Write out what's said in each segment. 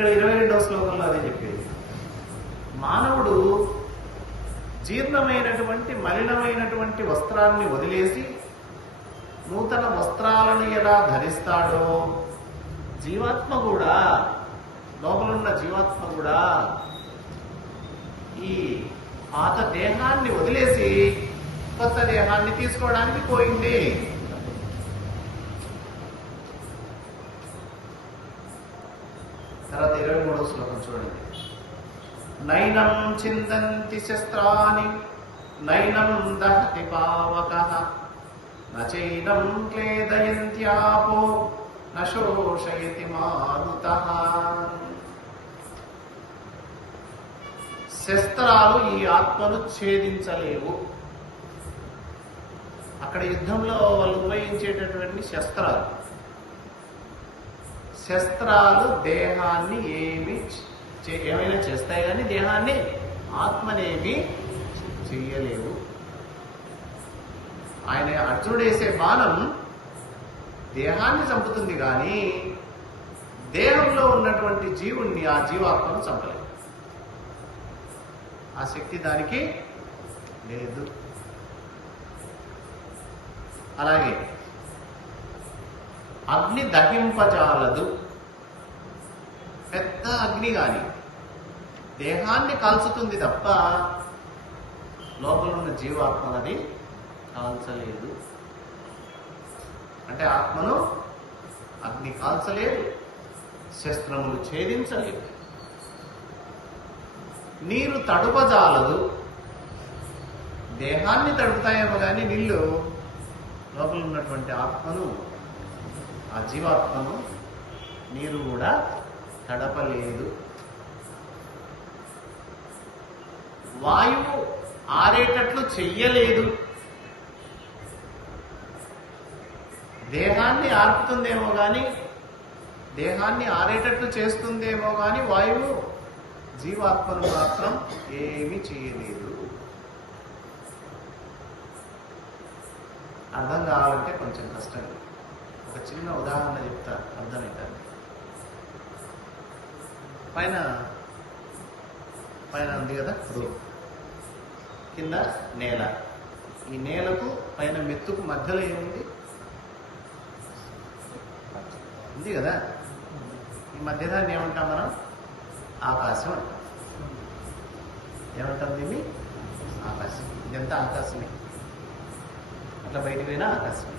ఇక్కడ 22వ శ్లోకంలో అదే చెప్పేది. మానవుడు జీర్ణమైనటువంటి మలినమైనటువంటి వస్త్రాన్ని వదిలేసి నూతన వస్త్రాలను ఎలా ధరిస్తాడో జీవాత్మ కూడా, లోపలున్న జీవాత్మ కూడా ఈ పాత దేహాన్ని వదిలేసి కొత్త దేహాన్ని తీసుకోవడానికి పోయింది. తర్వాత 23వ శ్లోకం చూడండి. నైనం చిందంతి శస్త్రాని నైనం దహతి పావకః నచైనం క్లేదయంత్యాపో నశోషయతి మారుతః. శస్త్రాలు ఈ ఆత్మను ఛేదించలేవు. అక్కడ యుద్ధంలో వాళ్ళు ఉపయోగించేటటువంటి శస్త్రాలు దేహాన్ని ఏమైనా చేస్తాయి కానీ దేహాన్ని, ఆత్మనేమి చెయ్యలేవు. ఆయన అర్జునుడు వేసే బాణం దేహాన్ని చంపుతుంది కానీ దేహంలో ఉన్నటువంటి జీవుణ్ణి, ఆ జీవాత్మను చంపలేదు. ఆ శక్తి దానికి లేదు. అలాగే అగ్ని దహింపజాలదు. పెద్ద అగ్ని కానీ దేహాన్ని కాల్చుతుంది తప్ప లోపల ఉన్న జీవాత్మనది కాల్చలేదు. అంటే ఆత్మను అగ్ని కాల్చలేదు, శస్త్రములు ఛేదించలేదు. నీరు తడుపజాలదు. దేహాన్ని తడుపుతాయేమో కానీ నీళ్లు లోపల ఉన్నటువంటి ఆత్మను, ఆ జీవాత్మను నీరు కూడా తడపలేదు. వాయువు ఆరేటట్లు చెయ్యలేదు. దేహాన్ని ఆర్పుతుందేమో కానీ, దేహాన్ని ఆరేటట్లు చేస్తుందేమో కానీ వాయువు జీవాత్మను మాత్రం ఏమీ చేయలేదు. అర్థం కావాలంటే కొంచెం కష్టం. ఒక చిన్న ఉదాహరణ చెప్తా, అర్థమవుతుంది. పైన ఉంది కదా రూమ్, కింద నేల. ఈ నేలకు పైన మెత్తుకు మధ్యలో ఏముంది? ఉంది కదా. ఈ మధ్యదాన్ని ఏమంటాం మనం? ఆకాశం అంటాం. ఏమంటాం దీన్ని? ఆకాశం. ఇదంతా ఆకాశమే. అట్లా బయటికి పోయినా ఆకాశమే.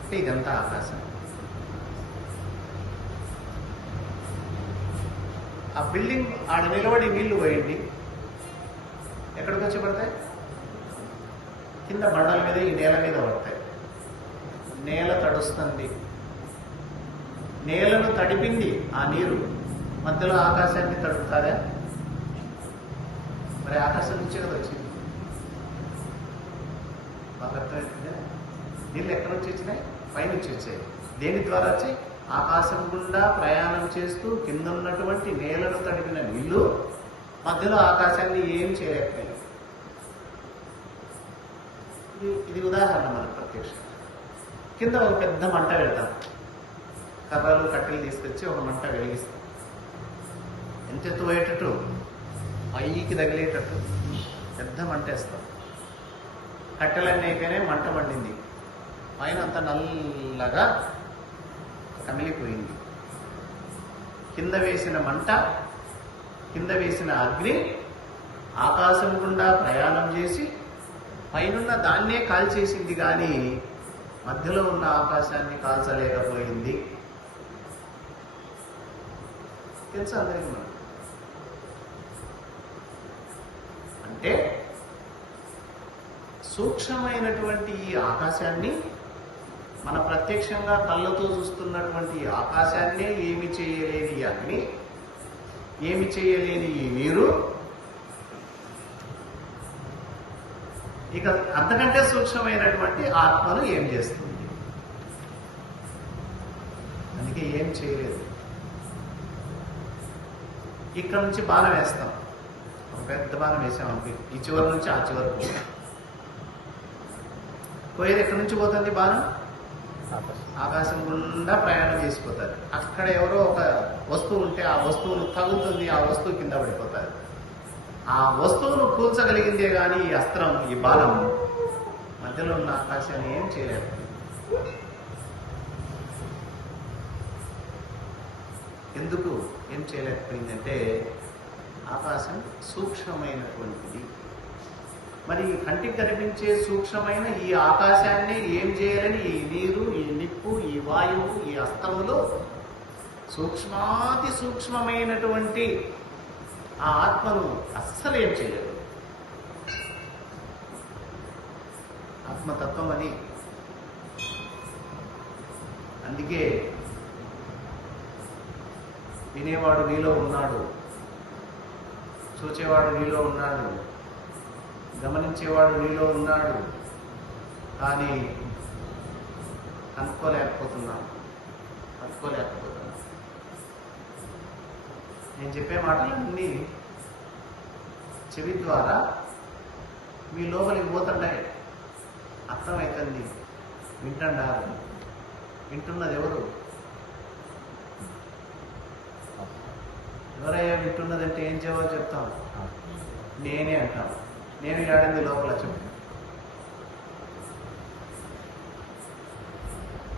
అంటే ఇదంతా ఆకాశం. ఆ బిల్డింగ్ ఆడ నిలబడి నీళ్లు పోయింది, ఎక్కడికి వచ్చి పడతాయి? కింద బండల మీద, ఈ నేల మీద పడతాయి. నేల తడుస్తుంది, నేలను తడిపింది ఆ నీరు. మధ్యలో ఆకాశాన్ని తడుపుతారా? మరి ఆకాశం నుంచే కదా వచ్చింది. మాకు అర్థమవుతుందా? నీళ్ళు ఎక్కడి నుంచి వచ్చినాయి? పైనుంచి వచ్చాయి. దేని ద్వారా వచ్చాయి? ఆకాశం గుండా ప్రయాణం చేస్తూ కింద ఉన్నటువంటి నేలను తడిపిన నీళ్లు మధ్యలో ఆకాశాన్ని ఏం చేయలేకపోయింది. ఇది ఉదాహరణ మనకు ప్రత్యక్షం. కింద ఒక పెద్ద మంట పెడతాం, కర్రలు కట్టెలు తీసుకొచ్చి ఒక మంట వెలిగిస్తాం. ఎంత ఎత్తు పోయేటట్టు, పైకి తగిలేటట్టు పెద్ద మంట వేస్తాం. కట్టెలన్నీ అయిపోయినాయి, మంట మండింది, పైన అంత నల్లగా కమిలిపోయింది. కింద వేసిన మంట, కింద వేసిన అగ్ని ఆకాశం గుండా ప్రయాణం చేసి పైనున్న దాన్నే కాల్చేసింది కానీ మధ్యలో ఉన్న ఆకాశాన్ని కాల్చలేకపోయింది. తెలుసా అందరికీ? మనం అంటే సూక్ష్మమైనటువంటి ఈ ఆకాశాన్ని, మన ప్రత్యక్షంగా కళ్ళతో చూస్తున్నటువంటి ఈ ఆకాశాన్నే ఏమి చేయలేని ఈ అగ్ని, ఏమి చేయలేని ఈ నీరు, ఇక అంతకంటే సూక్ష్మమైనటువంటి ఆత్మను ఏం చేస్తుంది? అందుకే ఏం చేయలేదు. ఇక్కడ నుంచి బాణం వేస్తాం, ఒక పెద్ద బాణం వేసాం అనుకో, ఈ చివరి నుంచి ఆ చివరకు పోయేది ఎక్కడి నుంచి పోతుంది బాణం? ఆకాశం గుండా ప్రయాణం చేసిపోతారు. అక్కడ ఎవరో ఒక వస్తువు ఉంటే ఆ వస్తువును తగులుతుంది, ఆ వస్తువు కింద పడిపోతారు. ఆ వస్తువును కూల్చగలిగిందే కానీ ఈ అస్త్రం, ఈ బాణం మధ్యలో ఉన్న ఆకాశాన్ని ఏం చేయలేదు. ఎందుకు ఏం చేయలేకపోయిందంటే ఆకాశం సూక్ష్మమైనటువంటిది. మరి కంటికి కనిపించే సూక్ష్మమైన ఈ ఆకాశాన్ని ఏం చేయాలని ఈ నీరు, ఈ నిప్పు, ఈ వాయువు, ఈ అస్త్రములు సూక్ష్మాతి సూక్ష్మమైనటువంటి ఆ ఆత్మను అస్సలు ఏం చేయలేదు. ఆత్మతత్వం అది. అందుకే వినేవాడు నీలో ఉన్నాడు, చూచేవాడు నీలో ఉన్నాడు, గమనించేవాడు నీలో ఉన్నాడు, కానీ కనుక్కోలేకపోతున్నాం. నేను చెప్పే మాటలన్నీ చెవి ద్వారా మీ లోపలికి పోతుంటాయి, అర్థమవుతుంది, వింటున్నారు. వింటున్నది ఎవరు? ఎవరయ్యా వింటున్నదంటే ఏం జవాబు చెప్తాం? నేనే అంటాం. నేను ఏడంది లోపల చెప్పు.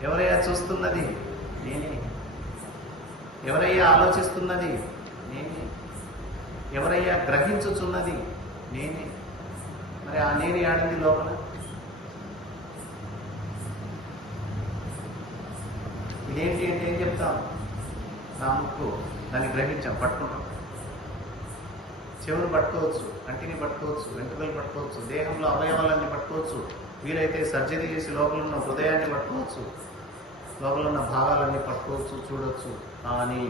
ఎవరయ్యా చూస్తున్నది? నేనే. ఎవరయ్యా ఆలోచిస్తున్నది? నేనే. ఎవరయ్యా గ్రహించుచున్నది? నేనే. మరి ఆ నేను ఏడంది లోపల? ఇదేంటి అంటే ఏం చెప్తాం? నా ముక్కు, దాన్ని గ్రహించాం, పట్టుకుంటాం. చెవును పట్టుకోవచ్చు, కంటిని పట్టుకోవచ్చు, వెంట్రుకలు పట్టుకోవచ్చు, దేహంలో అవయవాలన్నీ పట్టుకోవచ్చు, వీలైతే సర్జరీ చేసి లోపల ఉన్న హృదయాన్ని పట్టుకోవచ్చు, లోపల ఉన్న భాగాలన్నీ పట్టుకోవచ్చు, చూడొచ్చు. కానీ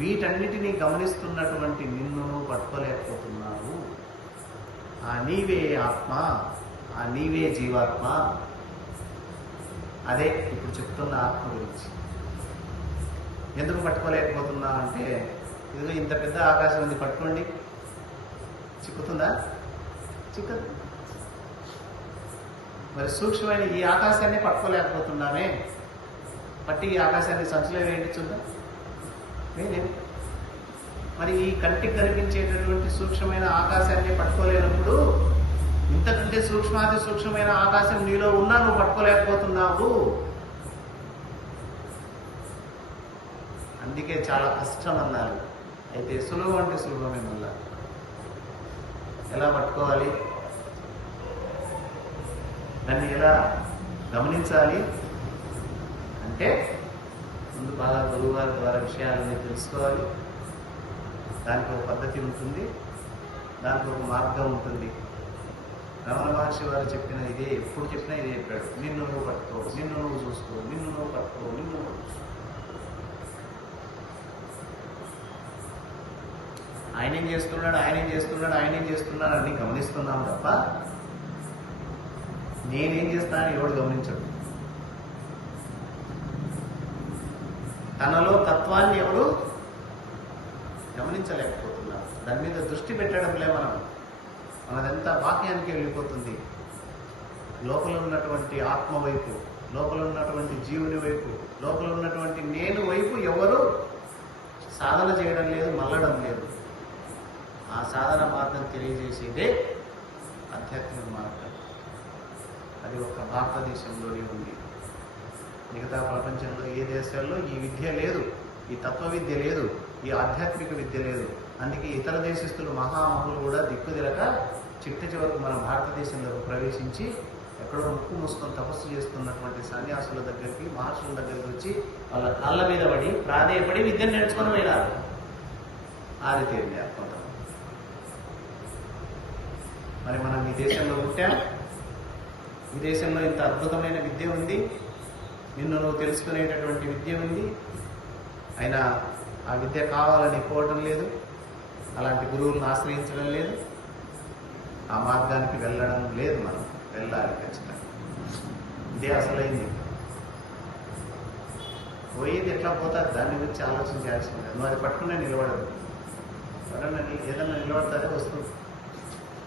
వీటన్నిటినీ గమనిస్తున్నటువంటి నిన్ను పట్టుకోలేకపోతున్నావు. ఆ నీవే ఆత్మ, ఆ నీవే జీవాత్మ. అదే ఇప్పుడు చెప్తున్న ఆత్మ గురించి. ఎందుకు పట్టుకోలేకపోతున్నా అంటే, ఇదిగో ఇంత పెద్ద ఆకాశం ఉంది, పట్టుకోండి, చిక్కుతుందా? చిక్కదు. మరి సూక్ష్మమైన ఈ ఆకాశాన్ని పట్టుకోలేకపోతున్నామే. పట్టి ఈ ఆకాశాన్ని సంచులో వేయండి చూద్దాం. నేనే. మరి ఈ కంటికి కనిపించేటటువంటి సూక్ష్మమైన ఆకాశాన్ని పట్టుకోలేనప్పుడు ఇంతకంటే సూక్ష్మాతి సూక్ష్మమైన ఆకాశం నీలో ఉన్నా నువ్వు పట్టుకోలేకపోతున్నావు. అందుకే చాలా కష్టం అన్నారు. అయితే సులువు అంటే సులభమే. మళ్ళా ఎలా పట్టుకోవాలి, దాన్ని ఎలా గమనించాలి అంటే ముందు బాగా గురువు గారి ద్వారా విషయాలని తెలుసుకోవాలి. దానికి ఒక పద్ధతి ఉంటుంది, దానికి ఒక మార్గం ఉంటుంది. రమణ మహర్షి వారు చెప్పిన ఇదే, ఎప్పుడు చెప్పినా ఇదే చెప్పాడు. నిన్ను నువ్వు పట్టుకో, నిన్ను నువ్వు చూసుకో, నిన్ను నువ్వు పట్టుకో, నిన్ను నువ్వు చూసుకో. ఆయనేం చేస్తున్నాడు, ఆయనేం చేస్తున్నాడు, ఆయనేం చేస్తున్నాడు అని గమనిస్తున్నాం తప్ప నేనేం చేస్తానని ఎవడు గమనించడు. తనలో తత్వాన్ని ఎవడు గమనించలేకపోతున్నారు. దాని మీద దృష్టి పెట్టడంలే మనదంతా వాక్యానికి వెళ్ళిపోతుంది. లోపల ఉన్నటువంటి ఆత్మ వైపు, లోపల ఉన్నటువంటి జీవుని వైపు, లోపల ఉన్నటువంటి నేను వైపు ఎవరు సాధన చేయడం లేదు, మళ్ళడం లేదు. ఆ సాధన మార్గం తెలియజేసేదే ఆధ్యాత్మిక మార్గం. అది ఒక్క భారతదేశంలోనే ఉంది. మిగతా ప్రపంచంలో ఏ దేశాల్లో ఈ విద్య లేదు, ఈ తత్వ విద్య లేదు, ఈ ఆధ్యాత్మిక విద్య లేదు. అందుకే ఇతర దేశస్తులు మహామహులు కూడా దిక్కుదిలక చిట్ట చివరకు మన భారతదేశంలోకి ప్రవేశించి ఎక్కడో ముక్కు మూసుకొని తపస్సు చేస్తున్నటువంటి సన్యాసుల దగ్గరికి, మహర్షుల దగ్గరికి వచ్చి వాళ్ళ కాళ్ళ మీద పడి ప్రాధేయపడి విద్యను నేర్చుకొని పోయినారు. ఆరితేరింది కొంత. మరి మనం ఈ దేశంలో పుట్టాం, ఈ దేశంలో ఇంత అద్భుతమైన విద్య ఉంది, నిన్ను నువ్వు తెలుసుకునేటటువంటి విద్య ఉంది. అయినా ఆ విద్య కావాలని పోవటం లేదు, అలాంటి గురువులను ఆశ్రయించడం లేదు, ఆ మార్గానికి వెళ్ళడం లేదు. మనం వెళ్ళాలి ఖచ్చితంగా. ఇదే అసలైంది. పోయేది ఎట్లా పోతారు దాని గురించి ఆలోచించాల్సి ఉంటుంది. నువ్వు అది పట్టుకునే నిలబడదు. ఎవరన్నా ఏదన్నా నిలబడతారే వస్తుంది.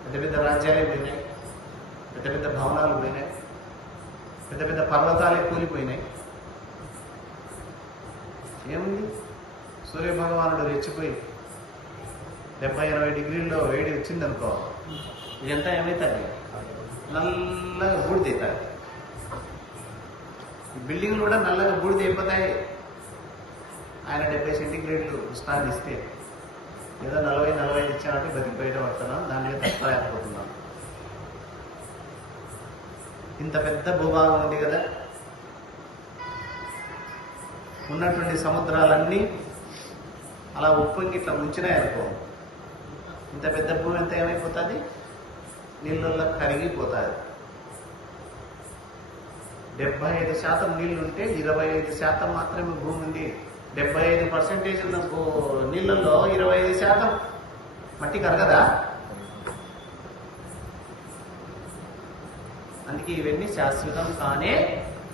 పెద్ద పెద్ద రాజ్యాలే పోయినాయి, పెద్ద పెద్ద భవనాలు పోయినాయి, పెద్ద పెద్ద పర్వతాలే కూలిపోయినాయి. ఏముంది? సూర్యభగవానుడు రెచ్చిపోయి 70-80 డిగ్రీల్లో వేడి వచ్చిందనుకో, ఇదంతా ఏమవుతుంది? నల్లగా బూడిదవుతుంది. ఈ బిల్డింగ్లు కూడా నల్లగా బూడిదైపోతాయి. ఆయన 70 సెంటీగ్రేడ్లు ఉష్ణాన్ని ఇస్తే ఏదో 40-45 ఇచ్చామంటే బతికిపోయేట పడుతున్నాం, దానిలో తప్పలేకపోతున్నాం. ఇంత పెద్ద భూభాగం ఉంది కదా, ఉన్నటువంటి సముద్రాలన్నీ అలా ఉప్పొంగి ఇట్లా ఉంచినాయనుకో, ఇంత పెద్ద భూమి ఎంత ఏమైపోతుంది? నీళ్ళల్లో కరిగిపోతుంది. 75% నీళ్లుంటే 25% మాత్రమే భూమి ఉంది. 75% ఉన్న నీళ్ళల్లో 25% మట్టి కరగదా? అందుకే ఇవన్నీ శాశ్వతం కానే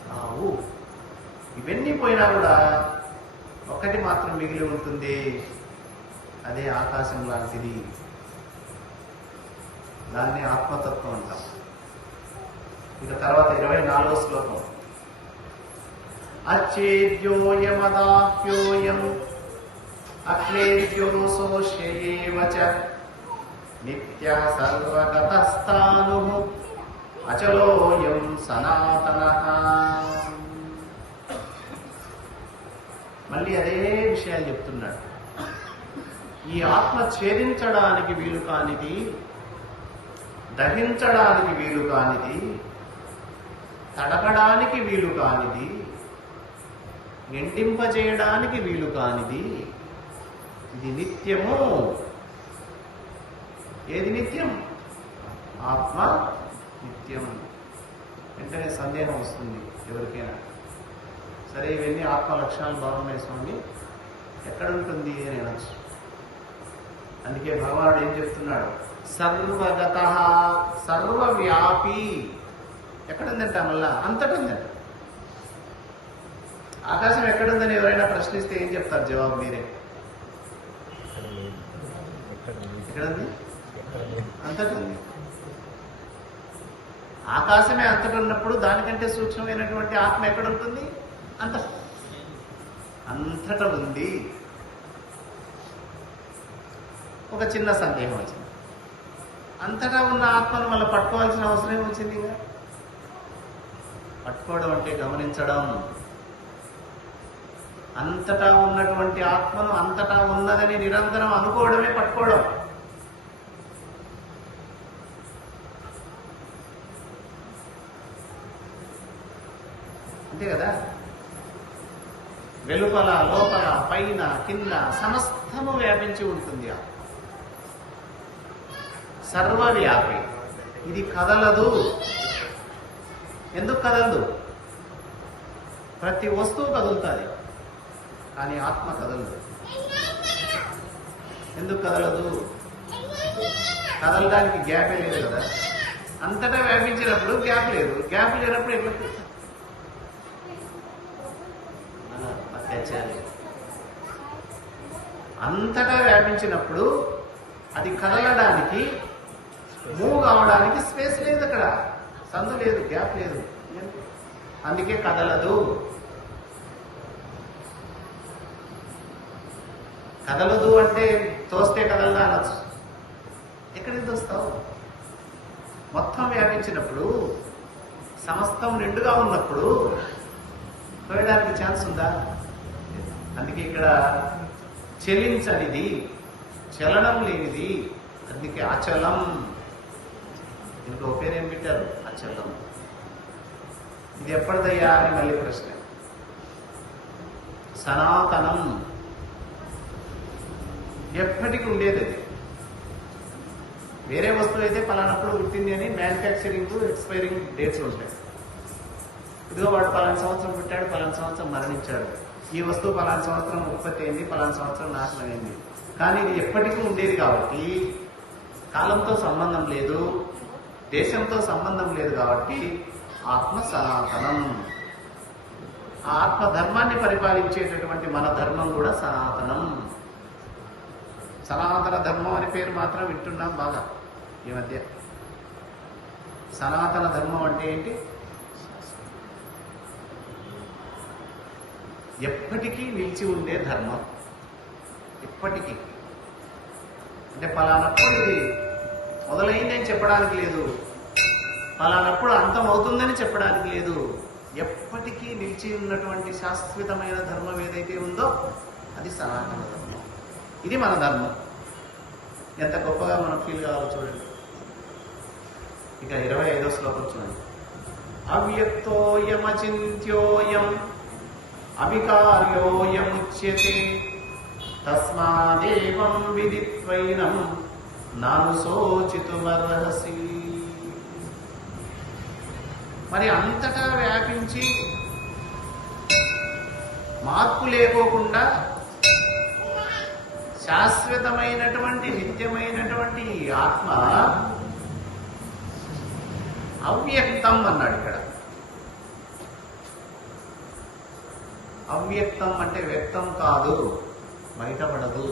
కావు. ఇవన్నీ పోయినా కూడా ఒక్కటి మాత్రం మిగిలి ఉంటుంది, అదే ఆకాశం లాంటిది. దాన్ని ఆత్మతత్వం అంటాం. ఇక తర్వాత 24వ శ్లోకం. అచ్చేద్యోయమదాహ్యోయం అక్లేద్యో సోష్యేవ చ నిత్యః సర్వగతస్థానుః అచలోయం సనాతనః. మళ్ళీ అదే విషయాలు చెప్తున్నాడు. ఈ ఆత్మ ఛేదించడానికి వీలు కానిది, దహించడానికి వీలు కానిది, తడపడానికి వీలు కానిది, ఎంటింపజేయడానికి వీలు కానిది. ఇది నిత్యము. ఏది నిత్యం? ఆత్మ నిత్యం. వెంటనే సందేహం వస్తుంది ఎవరికైనా. సరే, ఇవన్నీ ఆత్మ లక్షణాలు బాగున్నాయి స్వామి, ఎక్కడ ఉంటుంది అని అనొచ్చు. అందుకే భగవానుడు ఏం చెప్తున్నాడు? సర్వగత, సర్వవ్యాపి. ఎక్కడుందంట? మళ్ళా అంతటా ఉందంట. ఆకాశం ఎక్కడుందని ఎవరైనా ప్రశ్నిస్తే ఏం చెప్తారు? జవాబు మీరే. ఎక్కడుంది? అంతటా ఉంది. ఆకాశమే అంతటా ఉన్నప్పుడు దానికంటే సూక్ష్మమైనటువంటి ఆత్మ ఎక్కడ ఉంటుంది? అంతటా ఉంది. ఒక చిన్న సందేహం వచ్చింది. అంతటా ఉన్న ఆత్మను మళ్ళీ పట్టుకోవాల్సిన అవసరం వచ్చింది. ఇక పట్టుకోవడం అంటే గమనించడం. అంతటా ఉన్నటువంటి ఆత్మను అంతటా ఉన్నదని నిరంతరం అనుకోవడమే పట్టుకోవడం. అంతే కదా? వెలుపల, లోపల, పైన, కింద సమస్తము వ్యాపించి ఉంటుంది. సర్వవ్యాపి. ఇది కదలదు. ఎందుకు కదలదు? ప్రతి వస్తువు కదులుతుంది, కానీ ఆత్మ కదలదు. ఎందుకు కదలదు? కదలడానికి గ్యాపే లేదు కదా. అంతటా వ్యాపించినప్పుడు గ్యాప్ లేదు. గ్యాప్ లేనప్పుడు ఎట్లా? అంతటా వ్యాపించినప్పుడు అది కదలడానికి, మూవ్ కావడానికి స్పేస్ లేదు. అక్కడ సందు లేదు, గ్యాప్ లేదు. అందుకే కదలదు. కదలదు అంటే తోస్తే కదలదా అనొచ్చు. ఎక్కడికి తోస్తావు? మొత్తం వ్యాపించినప్పుడు, సమస్తం నిండుగా ఉన్నప్పుడు తోయడానికి ఛాన్స్ ఉందా? అందుకే ఇక్కడ చలించనిది, చలనం లేనిది, అందుకే అచలం. ఇంకో పేరేం పెట్టారు? అచలం. ఇది ఎప్పటిదయ్యా అని మళ్ళీ ప్రశ్న. సనాతనం, ఎప్పటికి ఉండేది. అది వేరే వస్తువు అయితే పలానప్పుడు పుట్టింది అని మ్యానుఫ్యాక్చరింగ్ ఎక్స్పైరింగ్ డేట్స్ ఉంటాయి. ఇదిగో వాడు పలానా సంవత్సరం పుట్టాడు, పలానా సంవత్సరం మరణించాడు, ఈ వస్తువు పలానా సంవత్సరం ఉత్పత్తి అయింది, పలానా సంవత్సరం నాశనం అయింది. కానీ ఇది ఎప్పటికీ ఉండేది కాబట్టి కాలంతో సంబంధం లేదు, దేశంతో సంబంధం లేదు. కాబట్టి ఆత్మ సనాతనం. ఆ ఆత్మ ధర్మాన్ని పరిపాలించేటటువంటి మన ధర్మం కూడా సనాతనం. సనాతన ధర్మం అనే పేరు మాత్రం వింటున్నాం బాగా ఈ మధ్య. సనాతన ధర్మం అంటే ఏంటి? ఎప్పటికీ నిలిచి ఉండే ధర్మం. ఎప్పటికీ అంటే పలానప్పుడు ఇది మొదలైందని చెప్పడానికి లేదు, పలానప్పుడు అంతం అవుతుందని చెప్పడానికి లేదు. ఎప్పటికీ నిలిచి ఉన్నటువంటి శాశ్వతమైన ధర్మం ఏదైతే ఉందో అది సనాతన ధర్మం. ఇది మన ధర్మం. ఎంత గొప్పగా మనం ఫీల్ కావాలో చూడండి. ఇక 25వ శ్లోకం చూడండి. అవ్యక్తోయమచింత్యోయం అవికార్యోయముచ్యతే తస్మాదేవం విదిత్వైనం నాను శోచితుమర్హసి. మరి అంతటా వ్యాపించి మార్పు లేకోకుండా శాశ్వతమైనటువంటి నిత్యమైనటువంటి ఈ ఆత్మ అవ్యక్తం అన్నాడు ఇక్కడ. అవ్యక్తం అంటే వ్యక్తం కాదు, బయటపడదు,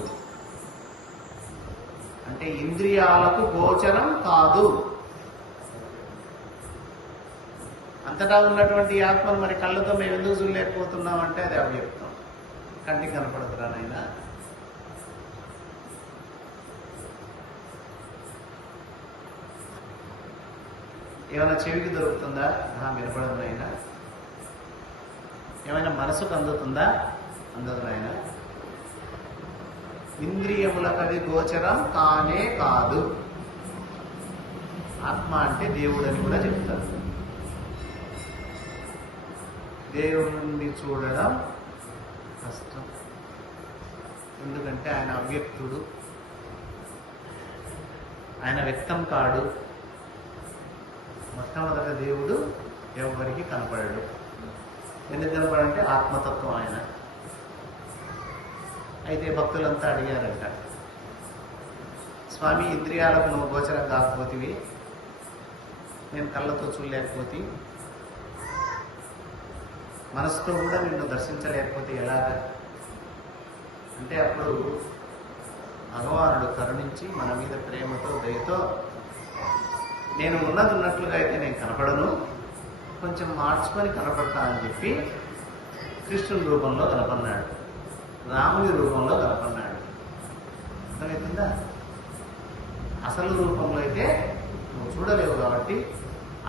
అంటే ఇంద్రియాలకు గోచరం కాదు. అంతటా ఉన్నటువంటి ఆత్మను మరి కళ్ళతో మేము ఎందుకు చూడలేకపోతున్నాం అంటే అది అవ్యక్తం. కంటికి కనపడదురా నాయనా. ఏమైనా చెవికి దొరుకుతుందా? వినపడదు నాయన. ఏమైనా మనసుకు అందుతుందా? అందదు నాయన. ఇంద్రియములకు అది గోచరం కానే కాదు. ఆత్మ అంటే దేవుడని కూడా చెప్తారు. దేవుణ్ణి చూడడం కష్టం, ఎందుకంటే ఆయన అవ్యక్తుడు, ఆయన వ్యక్తం కాడు. మొట్టమొదట దేవుడు ఎవరికి కనపడాడు. ఎందుకు కనపడంటే ఆత్మతత్వం ఆయన. అయితే భక్తులంతా అడిగారంట, స్వామి ఇంద్రియాలకు నువ్వు గోచరం కాకపోతివి, నేను కళ్ళతో చూడలేకపోతే, మనసుతో కూడా నిన్ను దర్శించలేకపోతే ఎలాగా అంటే అప్పుడు భగవానుడు కరుణించి మన మీద ప్రేమతో దయతో నేను ఉన్నది ఉన్నట్లుగా అయితే నేను కనపడను, కొంచెం మార్చుకొని కనపడతా అని చెప్పి కృష్ణుని రూపంలో కనపడినాడు, రాముని రూపంలో కనపడినాడు. అర్థమవుతుందా? అసలు రూపంలో అయితే నువ్వు చూడలేవు కాబట్టి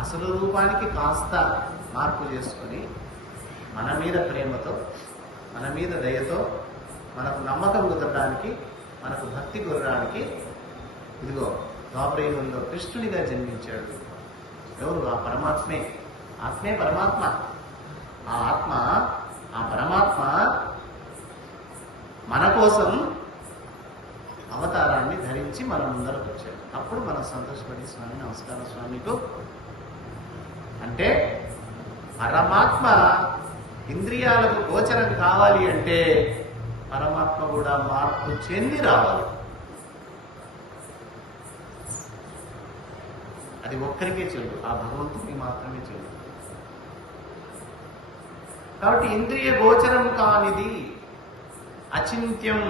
అసలు రూపానికి కాస్త మార్పు చేసుకొని మన మీద ప్రేమతో, మన మీద దయతో, మనకు నమ్మకం కుదరడానికి, మనకు భక్తి కుదరడానికి ఇదిగో ద్వాపరయుగంలో కృష్ణునిగా జన్మించాడు. ఎవరు? ఆ పరమాత్మే. ఆత్మే పరమాత్మ. ఆ ఆత్మ, ఆ పరమాత్మ మన కోసం అవతారాన్ని ధరించి మన ముందరకు వచ్చాడు. అప్పుడు మనం సంతోషపడి స్వామి నమస్కారం స్వామికు అంటే పరమాత్మ ఇంద్రియాలకు గోచరం కావాలి అంటే పరమాత్మ కూడా మార్పు చెంది రావాలి. అది ఒక్కరికే చెల్లు, ఆ భగవంతుడికి మాత్రమే చెల్లు. కాబట్టి ఇంద్రియ గోచరం కానిది అచింత్యం.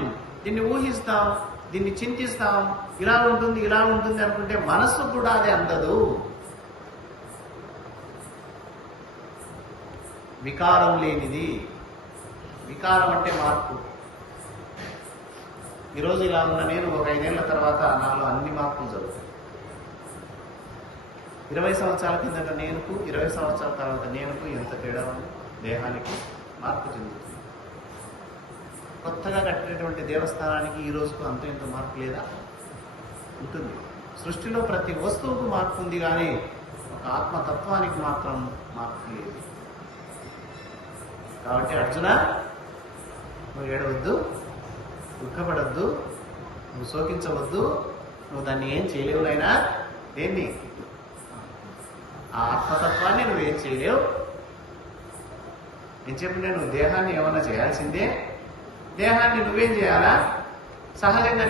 దీన్ని ఊహిస్తాం, దీన్ని చింతిస్తాం, ఇలా ఉంటుంది ఇలా ఉంటుంది అనుకుంటే మనస్సు కూడా అది అందదు. వికారం లేనిది. వికారం అంటే మార్పు. ఈరోజు ఇలా ఉన్న నేను ఒక 5 ఏళ్ల తర్వాత నాలో అన్ని మార్పులు జరుగుతాయి. 20 సంవత్సరాల కిందట నేనుకు 20 సంవత్సరాల తర్వాత నేనుకు ఎంత తేడా ఉంది. దేహానికి మార్పు చెందుతుంది. కొత్తగా కట్టినటువంటి దేవస్థానానికి ఈ రోజుకు అంత ఇంత మార్పు లేదా? ఉంటుంది. సృష్టిలో ప్రతి వస్తువుకు మార్పు ఉంది, కానీ ఒక ఆత్మతత్వానికి మాత్రం మార్పు లేదు. కాబట్టి అర్జున, నువ్వు ఏడవద్దు, దుఃఖపడద్దు, నువ్వు శోకించవద్దు. నువ్వు దాన్ని ఏం చేయలేవు నాయనా. దేన్ని? ఆ ఆత్మతత్వాన్ని నువ్వేం చేయలేవు. నేను చెప్పిన నువ్వు దేహాన్ని ఏమన్నా చేయాల్సిందే. దేహాన్ని నువ్వేం చేయాలా? సహజంగానే